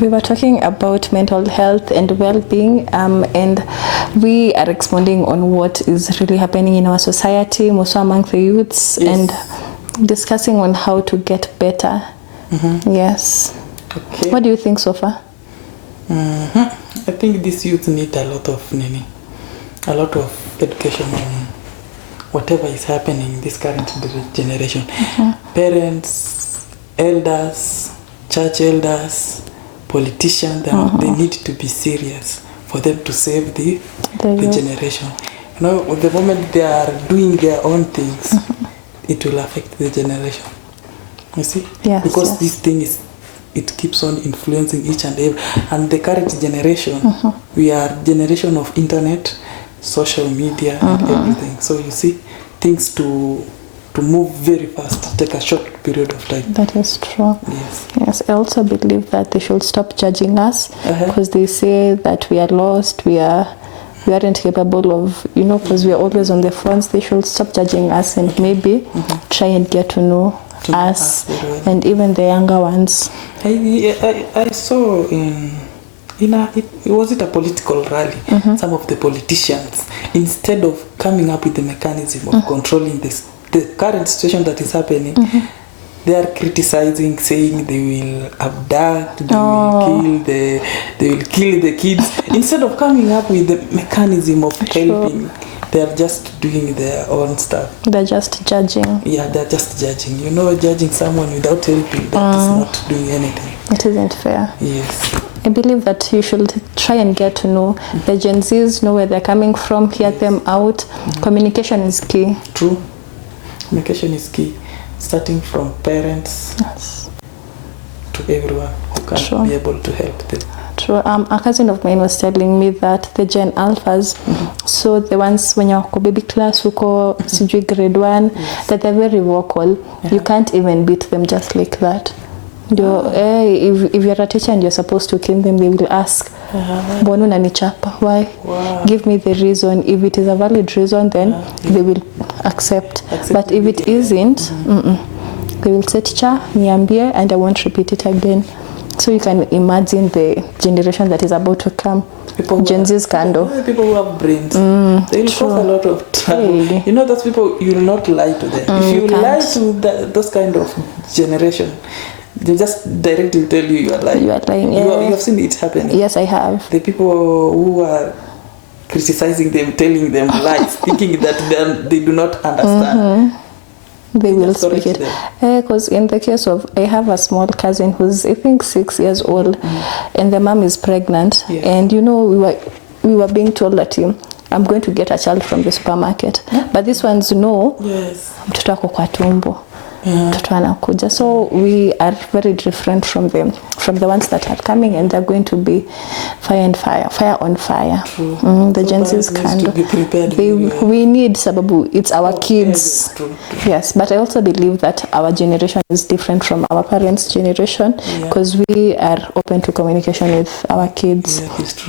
We were talking about mental health and well-being, and we are expounding on what is really happening in our society, also among the youths, and discussing on how to get better. Yes. Okay. What do you think so far? I think these youth need a lot of education on whatever is happening in this current generation. Parents, elders, church elders, politicians, they need to be serious for them to save the generation. You know, the moment they are doing their own things, it will affect the generation. You see? Yes, because this thing it keeps on influencing each and every. And the current generation, we are generation of internet, social media, and everything. So you see, things to move very fast, take a short period of time. That is true. Yes, I also believe that they should stop judging us, because they say that we are lost, we aren't capable of, because we are always on the phones. They should stop judging us and maybe try and get to know us and even the younger ones. I saw was it a political rally? Some of the politicians, instead of coming up with the mechanism of controlling the current situation that is happening, they are criticizing, saying they will abduct, they will kill the kids. Instead of coming up with the mechanism of helping, they are just doing their own stuff. They're just judging. Yeah, they're just judging. Judging someone without helping, that is not doing anything. It isn't fair. Yes. I believe that you should try and get to know the Gen Zs, know where they're coming from, hear them out. Communication is key. True. Communication is key. Starting from parents to everyone who can be able to help them. True. A cousin of mine was telling me that the Gen Alphas, so the ones when you're baby class, uko sijui grade 1, that they're very vocal. You can't even beat them just like that. If you're a teacher and you're supposed to kill them, they will ask, mbona unanichapa? Why? Give me the reason. If it is a valid reason, then they will accept. But if it isn't, they will say, teacher, niambie, and I won't repeat it again. So you can imagine the generation that is about to come. Gen Z's candle. People who have brains, they will cause a lot of trouble. Those people, you will not lie to them. If you lie to those kind of generation, they just directly tell you are lying. You are lying. You have seen it happen. Yes, I have. The people who are criticizing them, telling them lies, thinking that they do not understand. They will speak it. Because in the case of, I have a small cousin who's, I think, 6 years old, and the mom is pregnant. And we were being told that I'm going to get a child from the supermarket. But these ones know, mtoto wako kwa tumbo. So we are very different from them, from the ones that are coming, and they're going to be fire on fire. The Gen Z's kind of, we need sababu, it's our kids. Yes, but I also believe that our generation is different from our parents' generation, because we are open to communication with our kids.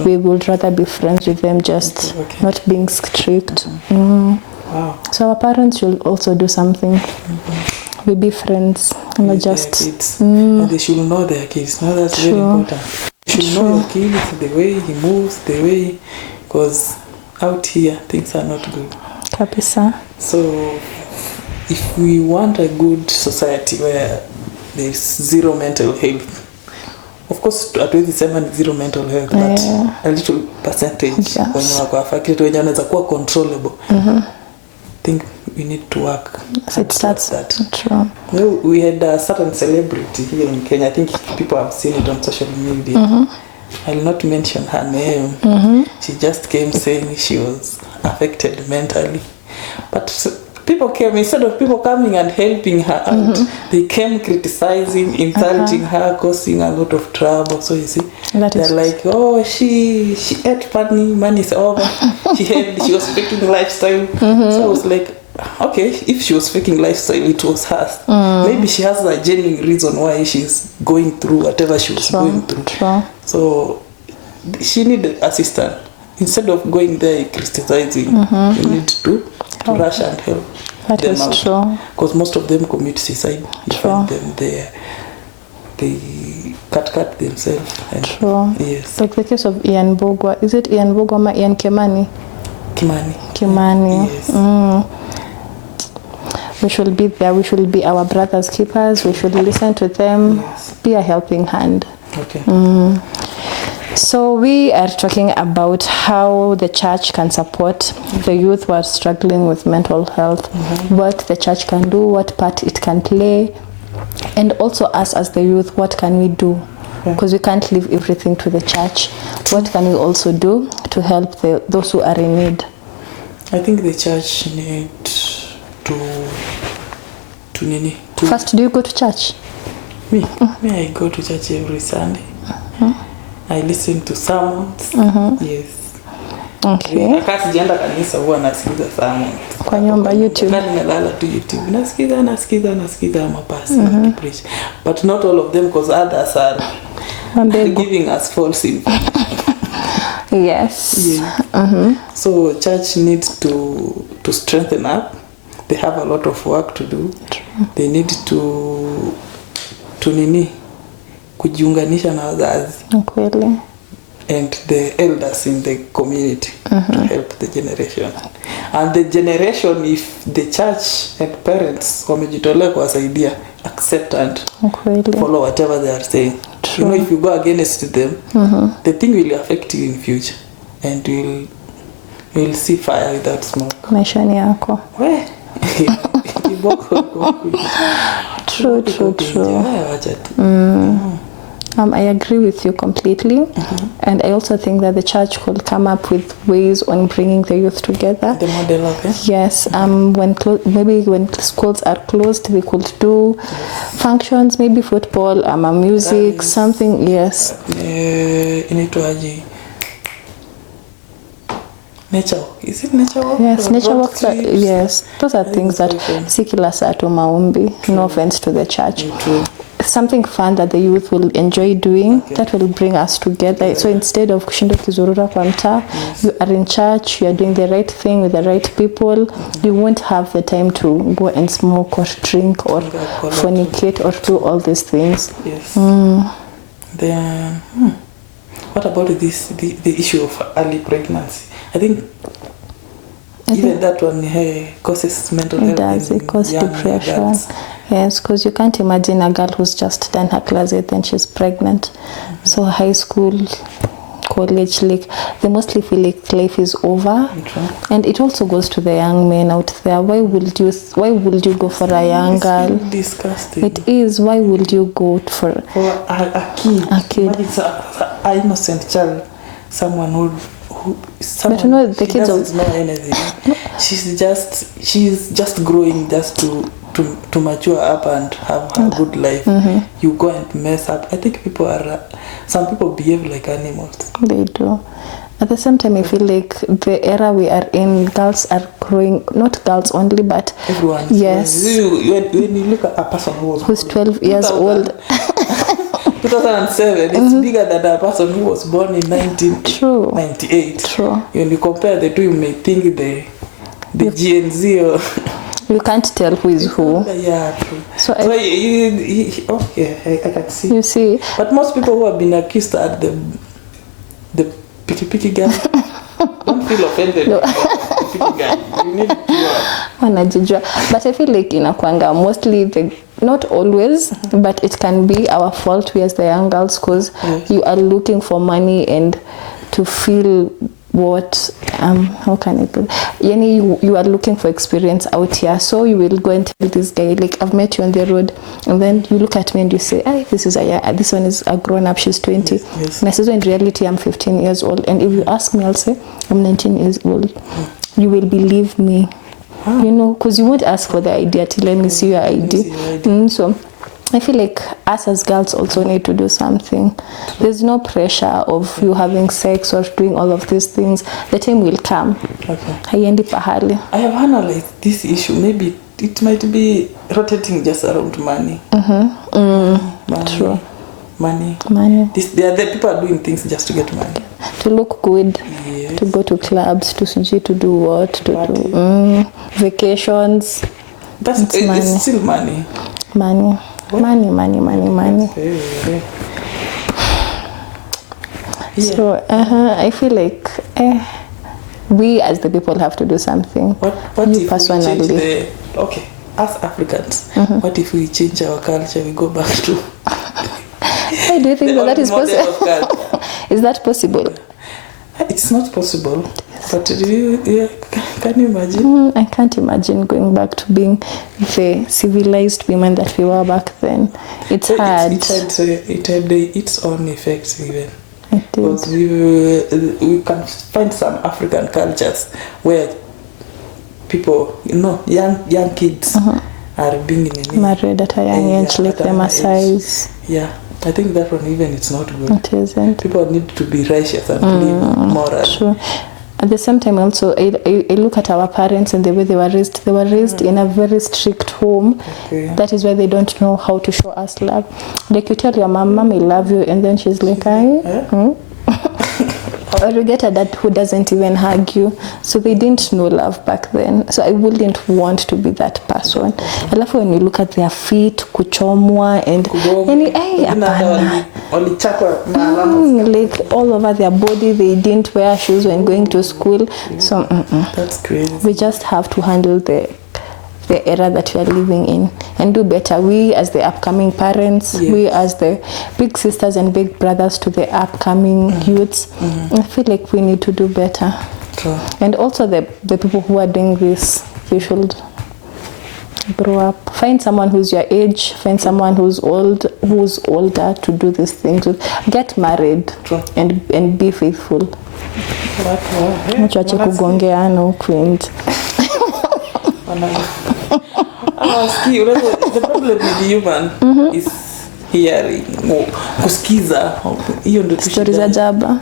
We would rather be friends with them, just not being strict. So our parents will also do something. We be friends, not just. And they should know their kids. No, that's very important. You should know your kids, the way he moves, because out here things are not good. Kapisa. So if we want a good society where there's zero mental health, of course, at least zero mental health, but a little percentage when you are affected, when you are controllable. I think we need to work. It starts that. True. We had a certain celebrity here in Kenya. I think people have seen it on social media. I'll not mention her name. She just came saying she was affected mentally. But people came, instead of people coming and helping her out, they came criticizing, insulting her, causing a lot of trouble. So you see, they're like, oh, she ate money is over. She was faking lifestyle. So I was like, okay, if she was faking lifestyle, it was hers. Maybe she has a genuine reason why she's going through whatever she was going through. So she needed assistance. Instead of going there criticizing, you need to rush and help them out. True. Because most of them commit suicide. You find them there. They cut themselves. And True. Yes. Like the case of Ian Bogwa. Is it Ian Bogwa or Ian Kimani? Kimani. Yes. We should be there. We should be our brothers' keepers. We should listen to them. Yes. Be a helping hand. Okay. So we are talking about how the church can support the youth who are struggling with mental health, what the church can do, what part it can play, and also us as the youth, what can we do? Because we can't leave everything to the church. What can we also do to help those who are in need? I think the church need to First, do you go to church? Me, I go to church every Sunday. I listen to sermons. Yes. Okay. Sijaenda kanisa huwa nasikiza sermons. Kwa nyumba YouTube. Na nimelala tu YouTube. Nasikiza mapasi preach. But not all of them, because others are giving us false info. Yes. Yeah. So church needs to strengthen up. They have a lot of work to do. True. They need to kujiunganisha na wazazi. Kweli. And the elders in the community to help the generation. And the generation, if the church and parents wamejitolea kuwasaidia, accept and follow whatever they are saying. True. You know, if you go against them, the thing will affect you in future, and you'll see fire without smoke. Maishani yako. True. I agree with you completely, and I also think that the church could come up with ways on bringing the youth together. The model of it. Yes. Maybe when schools are closed, we could do functions, maybe football, music, something. Yes. Inaitwaje? Nature. Is it nature walk? Yes, nature walk. Yes, those are things that si kila saa tu maombi. No offense to the church. True. Something fun that the youth will enjoy doing, that will bring us together. So instead of kushinda kizurura kwa mtaa, you are in church, you are doing the right thing with the right people. You won't have the time to go and smoke or drink or fornicate or do all these things. Yes. Then what about the issue of early pregnancy? I think even that one causes mental health. It does. It causes depression. Adults. Yes, because you can't imagine a girl who's just done her class 8 and she's pregnant. So high school, college, like they mostly feel like life is over. And it also goes to the young men out there. Why would you go for a young girl? It's disgusting. It is. Why would you go for a kid? A kid. It's an innocent child. Someone who but you know the kids doesn't know anything. She's just growing just to mature up and have a good life. You go and mess up. I think some people behave like animals. They do. At the same time, I feel like the era we are in, girls are growing, not girls only, but everyone. Yes. When you look at a person who's 12 years old. 2007, it's bigger than a person who was born in 1998. True. When you compare the two, you may think the Gen Z or... You can't tell who is who. Yeah, true. So I can see. You see. But most people who have been accused are the pity guy. Don't feel offended. No. Pity guy. You need to but I feel like inakwanga mostly not always, but it can be our fault, we as the young girls, because you are looking for money and to feel what how can I put it? You are looking for experience out here, so you will go and tell this guy, like, I've met you on the road, and then you look at me and you say, this one is a grown up, she's 20. Yes. And I say, so in reality I'm 15 years old, and if you ask me, I'll say I'm 19 years old. You will believe me. You know, because you won't ask for the ID till let me see your ID. So I feel like us as girls also need to do something. There's no pressure of you having sex or doing all of these things. The time will come. Haiendi pahali. I have analyzed this issue. Maybe it might be rotating just around money. Money. True. Money. The people are doing things just to get money. To look good. Yes. To go to clubs, to do what? To do vacations. It's still money. Money. Money. Very, very. Yeah. So I feel like we as the people have to do something. What you if personally we change okay, as Africans, what if we change our culture, we go back to Why do you think that is possible? possible? Is that possible? It's not possible. But can you imagine? I can't imagine going back to being the civilized women that we were back then. It's hard. It had its own effects even. It Because we can find some African cultures where people, young kids are being married at a young age, like the Maasais. Yeah, I think that one even it's not good. It isn't. People need to be righteous and live moral. True. At the same time also, I look at our parents and the way they were raised. They were raised in a very strict home. Okay. That is why they don't know how to show us love. Like you tell your mom, I love you, and then she's like, or you get a dad who doesn't even hug you. So they didn't know love back then. So I wouldn't want to be that person. Alafu when you look at their feet, kuchomwa and like all over their body, they didn't wear shoes when going to school. So that's crazy. We just have to handle the era that we are living in and do better. We as the upcoming parents, we as the big sisters and big brothers to the upcoming youths, I feel like we need to do better. True. And also the people who are doing this, they should grow up. Find someone who's your age, find someone who's older to do these things with. Get married. True. and be faithful. Mwache kugongeana huku nje. The problem with human is hearing, kusikiza. Hiyo ndio stories za jaba.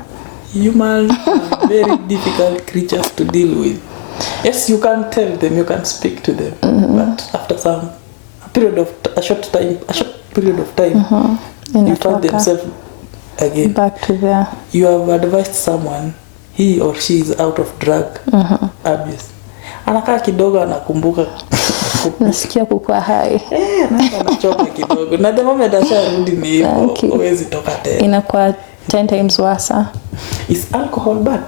Human are very difficult creatures to deal with. Yes, you can tell them, you can speak to them, but after a short period of time, you find themselves again back to there. You have advised someone, he or she is out of drug abuse. Anakaa kidogo anakumbuka. Nasikia kukua hai. Anachoka kidogo. Na the moment asharudi ni hivyo, huwezi toka tena. Inakuwa 10 times worse. Is alcohol bad?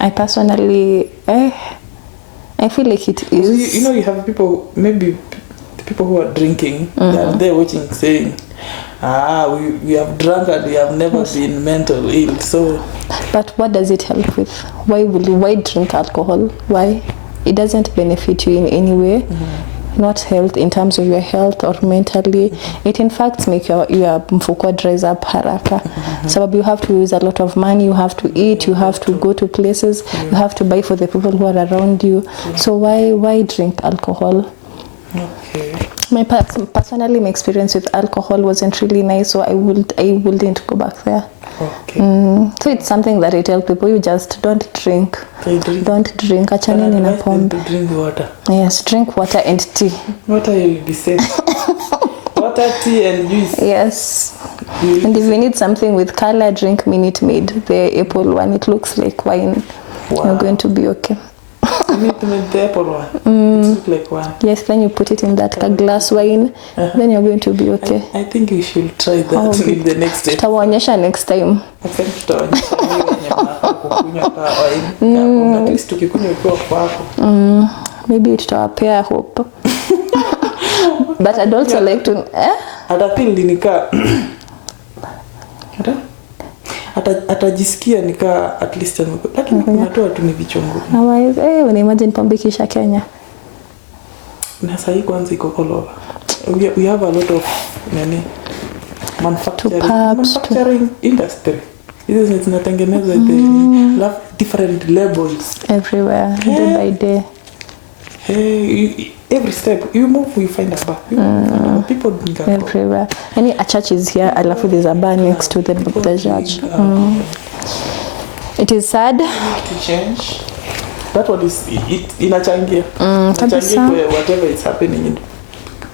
I personally, I feel like it is. You have people, maybe the people who are drinking, they're watching saying, we have drunk and we have never been mentally ill. So, but what does it help with? Why drink alcohol? Why? It doesn't benefit you in any way. Not health in terms of your health or mentally. It in fact make your mfuko dries up haraka. So you have to use a lot of money, you have to eat, you have to go to places, you have to buy for the people who are around you. So why drink alcohol? Okay. My my experience with alcohol wasn't really nice, so I wouldn't go back there. Okay. So it's something that I tell people: you just don't drink. Don't drink. Achaneni na pombe. Drink water. Yes, drink water and tea. Water will be safe. Water, tea, and juice. Yes. And if you need something with color, drink Minute Maid, the apple one. It looks like wine. Wow. You're going to be okay. Minute Maid, the apple one. It looks like wine. Yes, then you put it in that glass wine. Then you're going to be okay. I think we should try that in the next day. Tutawaonyesha next time. I think tutaonyesha kukunywa wine. At least tukikunywa ukiwa kwako. Maybe tutawapea hope. But I'd also like to atapili nika atajisikia nika at least lakini kunatoa tu ni vichungu. When imagine pombe kisha Kenya. Na sasa kwanza iko all over. We have a lot of manufacturing industry. Hizo zinatengeneza the different labels everywhere, day by day. Every step you move, you find a bar. People drink alcohol. Everywhere. A church is here, alafu there's a bar next to the church. It is sad. To change. That one is inachangia. Inachangia whatever is happening in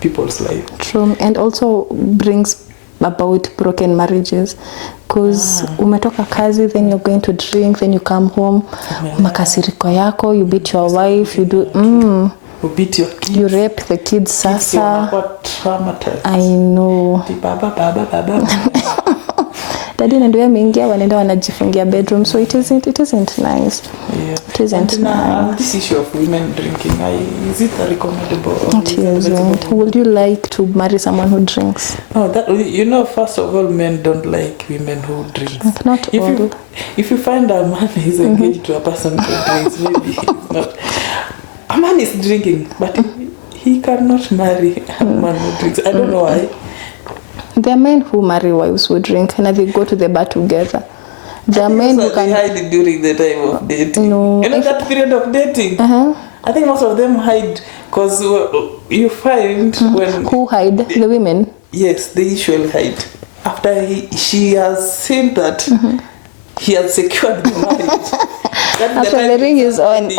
people's life. True, and also brings about broken marriages. Because umetoka kazi, then you're going to drink, then you come home, makasiriko yako, you beat your wife, you do you beat your kids, you rape the kids sasa. Traumatized. I know. Baba. daddy ndio ameingia, wanaenda wanajifungia bedroom, so it isn't nice. Yeah. It isn't nice. This issue of women drinking, is it recommendable? It isn't. Would you like to marry someone who drinks? No, that first of all, men don't like women who drink. Not all. If you find a man is engaged to a person who drinks, maybe he's not. A man is drinking, but he cannot marry a man who drinks. I don't know why. There are men who marry wives who drink and they go to the bar together. There are men who can hide it during the time of dating. No, that period of dating. I think most of them hide because you find when who hide the women. Yes, they usually hide after she has seen that he has secured the marriage. After the ring is on.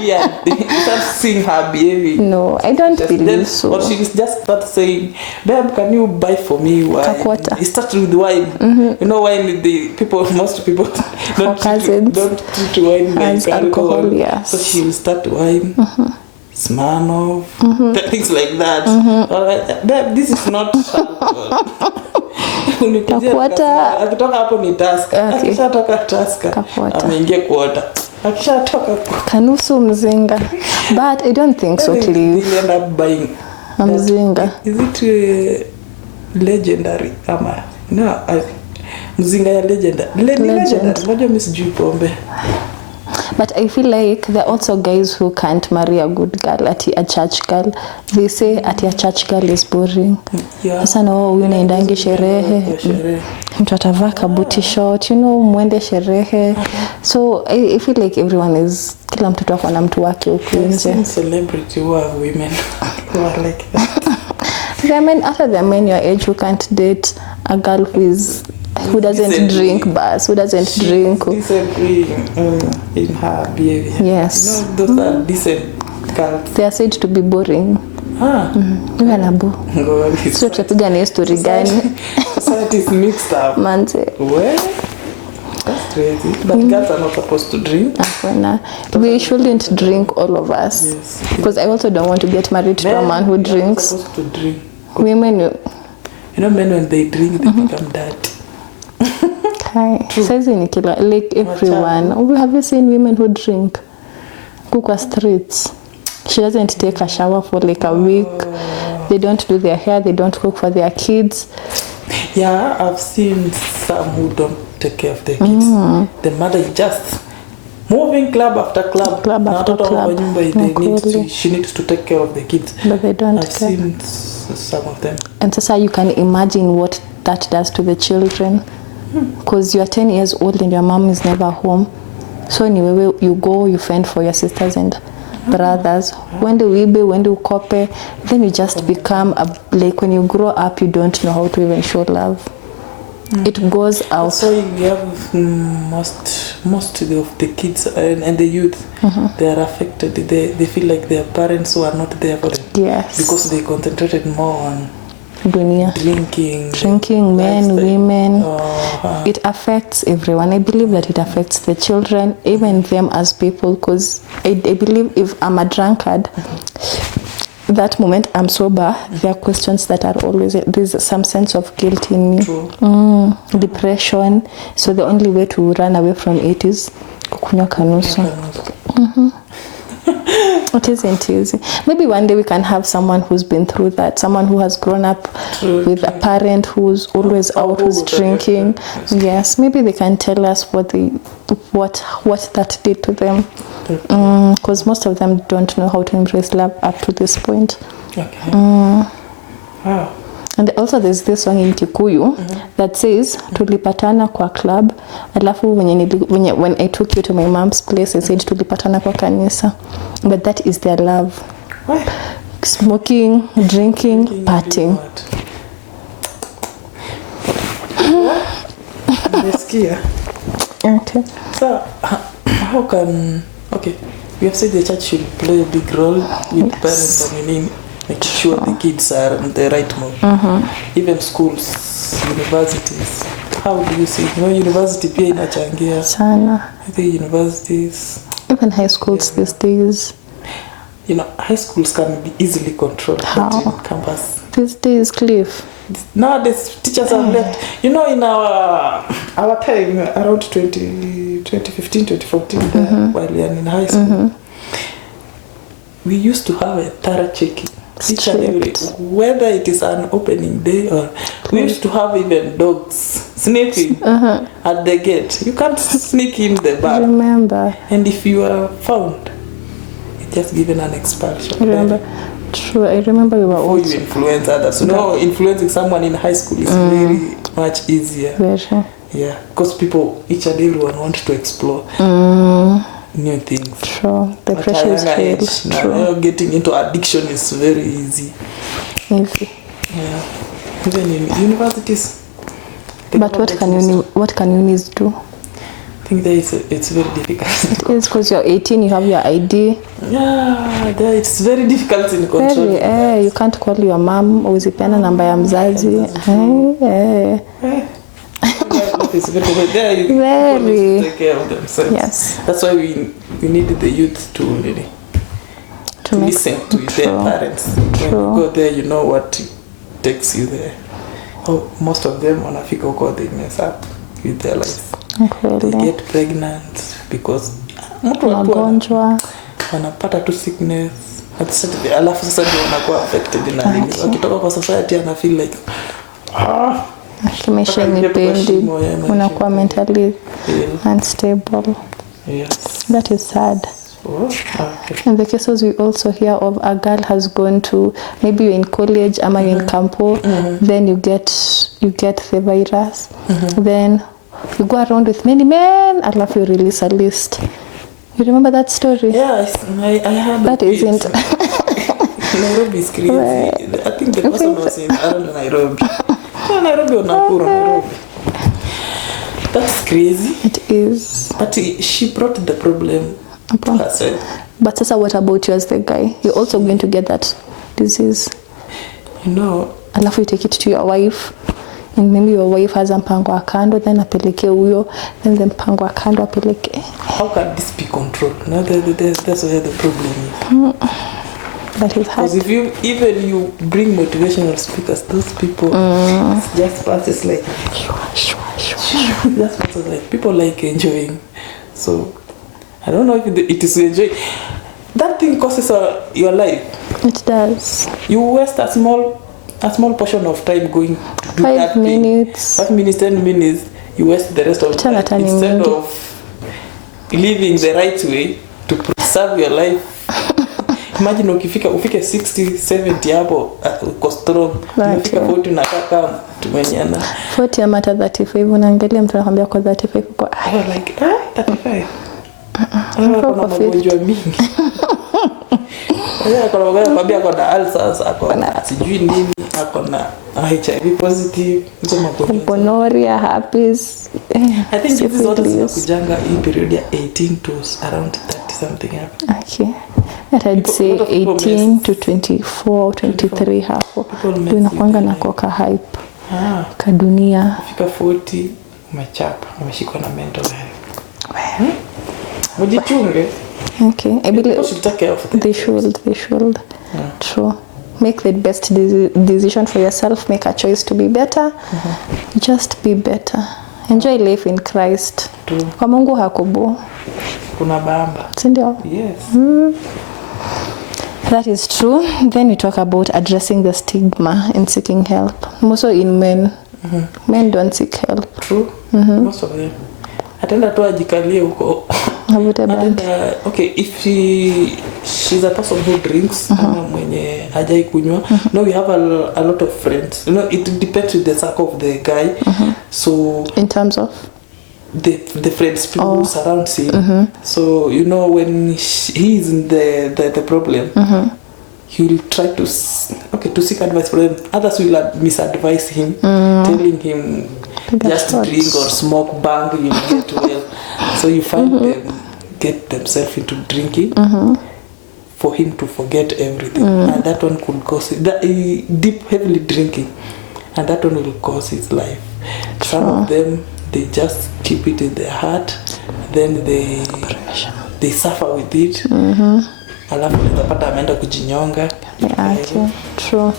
Yeah, start seeing her behaving. No, I don't believe so. Or she just start saying, babe, can you buy for me wine? Kakwata. It starts with wine. You know, wine, most people don't treat wine like alcohol. Yes. So she will start wine. Smirnoff, things like that. All right, babe, this is not alcohol. Akitoka hapo ni Tusker. Akishatoka Tusker ameingia kuota. Akishatoka kanusu mzinga. But I don't think so, Cliff. They end up buying mzinga. Is it legendary ama no? Mzinga ya legendary. Moja msijui pombe. But I feel like there are also guys who can't marry a good girl, a church girl. They say a church girl is boring. Sasa na huyu naendangi sherehe. Mtu atavaa kabuti short, mwende sherehe. So I feel like everyone is, kila mtu ako na mtu wake huko nje. Celebrity who are women who are like that. There are men, after the men your age who can't date a girl who doesn't drink bus, who doesn't drink. Disagree in her behavior. Yes. Those are decent girls. They are said to be boring. Nganabu. So tutapiga na story gani? Society is mixed up. Manze. Well, that's crazy. But girls are not supposed to drink. We shouldn't drink, all of us. Yes. Because I also don't want to get married to a man who drinks. Supposed to drink. Women, men when they drink, they become dirty. Says in Kila, like everyone. We have seen women who drink. Kukwa streets. She doesn't take a shower for like a week. They don't do their hair. They don't cook for their kids. Yeah, I've seen some who don't take care of their kids. The mother is just moving club after club. She needs to take care of the kids. But they don't. I've seen some of them. And so you can imagine what that does to the children. Because you are 10 years old and your mom is never home. So anyway, you go, you fend for your sisters and brothers. When do we be, when do we copy? Then you just become like when you grow up, you don't know how to even show love. It goes out. So you have most of the kids and the youth, they are affected. They feel like their parents who are not there for them. Yes. Because they concentrated more on drinking, men, women. It affects everyone. I believe that it affects the children, even them as people, because I believe if I'm a drunkard, that moment I'm sober, there are questions that are always, there's some sense of guilt in me. Depression. So the only way to run away from it is kukunywa kanusu. It isn't easy. Maybe one day we can have someone who's been through that, someone who has grown up with a parent who's always out, who's drinking. Yes, maybe they can tell us what that did to them. Because most of them don't know how to embrace love up to this point. Okay. Wow. And also there's this song in Kikuyu that says tulipatana kwa club, alafu when I took you to my mom's place I said tulipatana kwa kanisa. But that is their love. What? Smoking, drinking, partying. Okay. So how can we have said the church should play a big role with parents and making sure the kids are in the right mode. Even schools, universities. How do you see? University pia inachangia sana. I think universities, even high schools these days. High schools can be easily controlled. How? But in campus, These days, Cliff. Nowadays, teachers have left. In our time, around 2015, 2014, while we are in high school, we used to have a thorough checking. Each and every, whether it is an opening day or we used to have even dogs sniffing at the gate. You can't sneak in the bag. Remember. And if you are found, it's just given an expulsion. Remember. True, I remember we were before you influence others. Influencing someone in high school is very much easier. Very. Yeah, because each and everyone wants to explore new things. True, the pressure is real. Now getting into addiction is very easy. Easy. Yeah, even in universities. But what can unis do? I think it's very difficult. It is because you're 18, you have your ID. Yeah, it's very difficult in control. You can't call your mom or uzipeana namba ya mzazi. It's very very take care of themselves. Yes. That's why we need the youth to really to listen to their parents. When you go there, you know what takes you there. Most of them wanafika huko, they mess up with their life. They get pregnant because magonjwa wanapata tu sickness. Alafu sasa ndio wanakuwa affected na nini. Wakitoka kwa society ana feel like maisha nipendi, unakuwa mentally unstable. Yes. That is sad. Okay. In the cases we also hear of, a girl has gone to, maybe you're in college or you're in campo, then you get the virus, then you go around with many men, alafu you release a list. You remember that story? Yes, I heard that. Isn't Nairobi is crazy. I think the person was in Nairobi. Nairobi or Nakuru, Nairobi. That's crazy. It is. But she brought the problem upon herself. But Sasa, what about you as the guy? You're also going to get that disease. Alafu you take it to your wife. And maybe your wife has a mpango wa kando, then apeleke huyo, then the mpango wa kando apeleke. How can this be controlled? No, that's where the problem is. That is hard. Because if you bring motivational speakers, those people just passes like just passes like people like enjoying. So I don't know if it is enjoying. That thing costs your life. It does. You waste a small portion of time going to do 5 minutes. 5 minutes, 10 minutes. You waste the rest of the time instead of living the right way to preserve your life. Imagine ufike 60, 70 hapo uko strong. Ufike 40 unakaa kama tumenyana. 40 ama 35 unaangalia mtu anakuambia kwa 35 uko like 35. Kuna magonjwa mingi. Kuna magonjwa kwambia kuna ulcers, kuna sijui nini, kuna HIV positive, gonorrhea, herpes. I think this is what is kujanga in period ya 18 to around 30 something hapo. Okay. I'd say 18 to 24, 23 hapo. Ndio inakuanga na koka hype. Kadunia. Fika 40 umechapa, umeshikwa na mental health. Mujichunge. Okay. I believe people should take care of them. They should. True. Make the best decision for yourself. Make a choice to be better. Just be better. Enjoy life in Christ. Kwa Mungu hakubu. Kuna bamba. Sindio? Yes. That is true. Then we talk about addressing the stigma in seeking help. Also in men. Men don't seek help. True. Most of them. Atenda tu ajikalie huko. Okay, if she's a person who drinks, mwenye hajai kunywa. No, we have a lot of friends. It depends with the circle of the guy. So in terms of the friends people who surround him. So when he is in the problem, he will try to seek advice from him. Others will misadvise him, telling him just drink or smoke, bang, you'll get well. So you find them get themselves into drinking for him to forget everything, and that one could cause deep, heavily drinking, and that one will cause his life. Some of them, they just keep it in their heart, then they suffer with it, alafu unaweza pata ameenda kujinyonga. True.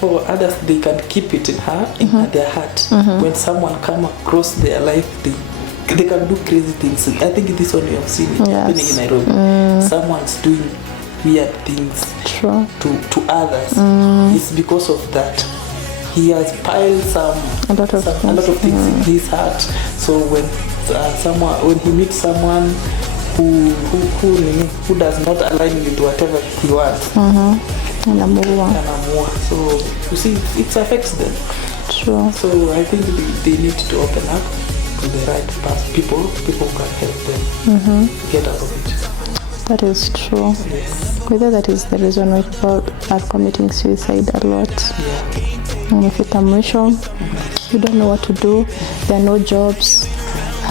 For others they can keep it in their heart. When someone come across their life, they can do crazy things. I think this one you have seen it happening in Nairobi. Someone's doing weird things to others. It's because of that. He has piled a lot of things in his heart. So when he meets someone who does not align with whatever he wants, anamua. So you see, it affects them. True. So I think they need to open up to the right people who can help them get out of it. That is true. Yes. Whether that is the reason why people are committing suicide a lot. Umefika mwisho, you don't know what to do, there are no jobs,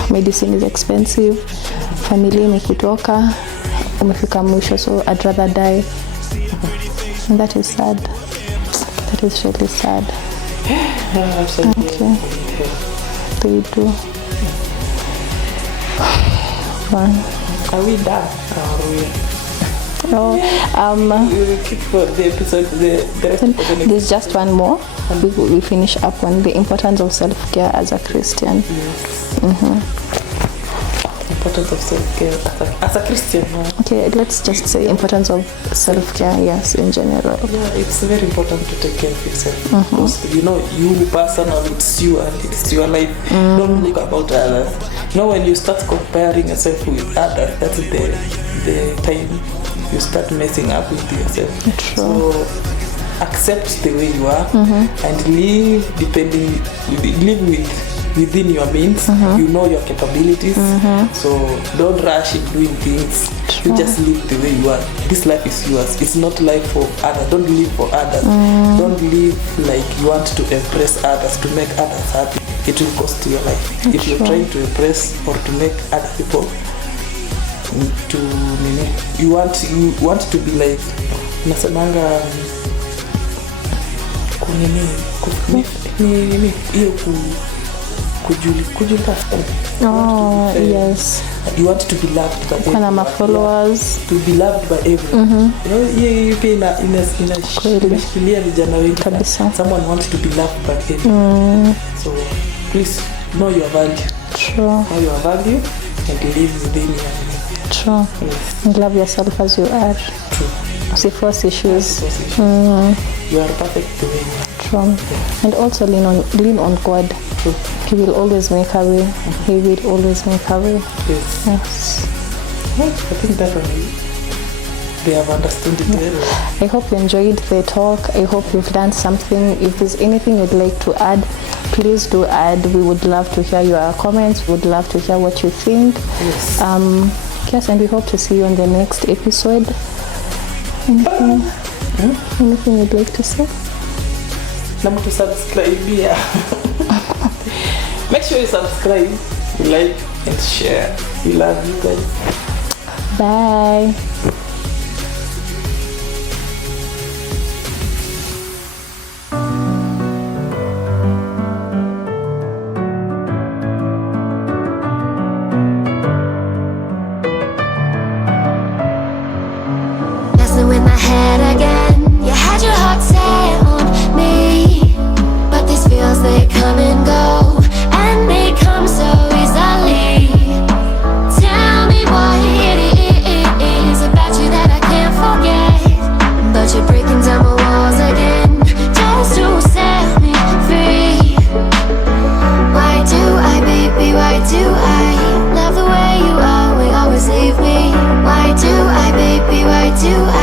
medicine is expensive, family imekutoka, umefika mwisho, so I'd rather die. And that is sad. That is really sad. Okay. They do. Are we done? No, we will keep for the episode. There's just one more. We finish up on the importance of self-care as a Christian. Yes. Importance of self-care as a Christian. Okay, let's just say importance of self-care, yes, in general. Yeah, it's very important to take care of yourself. Because, you personally, it's you and it's your life. Don't look about others. When you start comparing yourself with others, that's the time you start messing up with yourself. True. So accept the way you are and live within your means. You know your capabilities. So don't rush in doing things. True. You just live the way you are. This life is yours. It's not life for others. Don't live for others. Don't live like you want to impress others, to make others happy. It will cost your life. If you're trying to impress or to make other people you want to be like nasemanga yes. You want to be loved by everyone. Followers. To be loved by everyone. Inashikilia vijana wengi. Someone wants to be loved by everyone. So please know your value. True. Know your value and live within your. True. Yes. And love yourself as you are. True. Force issues. You are perfect the way you are. True. And also lean on God. True. He will always make a way. He will always make a way. Yes. Well, I think that they have understood it very well. I hope you enjoyed the talk. I hope you've learned something. If there's anything you'd like to add, please do add. We would love to hear your comments. We would love to hear what you think. Yes. Yes, and we hope to see you on the next episode. Anything you'd like to say? Number to subscribe here. Make sure you subscribe, you like and share. We love you guys. Bye. With my head again, you had your heart set on me, but these feels, they come and go, and they come so easily. Tell me what it is about you that I can't forget, but you're breaking down my walls again, just to set me free. Why do I, baby, why do I love the way you are, we always leave me? Why do I, baby, why do I